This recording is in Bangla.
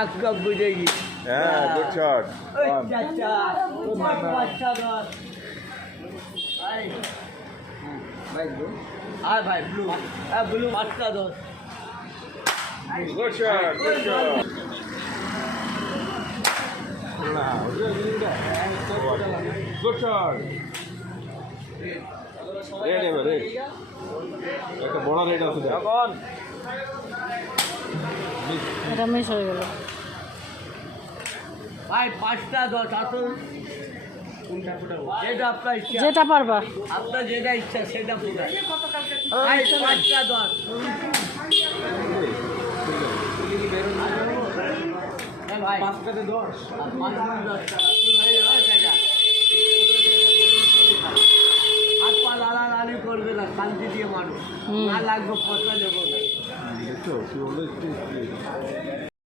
এক কাপ বুঝেছি। হ্যাঁ, গুড শট। আর ভাই ব্লু ব্লু 5টা 10। Good shot, good shot. Good shot. Red এবার রেড। একটা বড় রেড আছে এখন। এটা মিস হয়ে গেল ভাই 5টা 10 আসুন। যেটা আপনার ইচ্ছা, যেটা পারবা আপনার যেটা ইচ্ছা সেটা ফুটাই। ভাই 5টা 10। ভাই 5টাতে 10 আর 5 10 টাকা। হাত পা লালালালি করবে না, শান্তি দিয়ে মানুষ না লাগবে পয়সা দেবো না।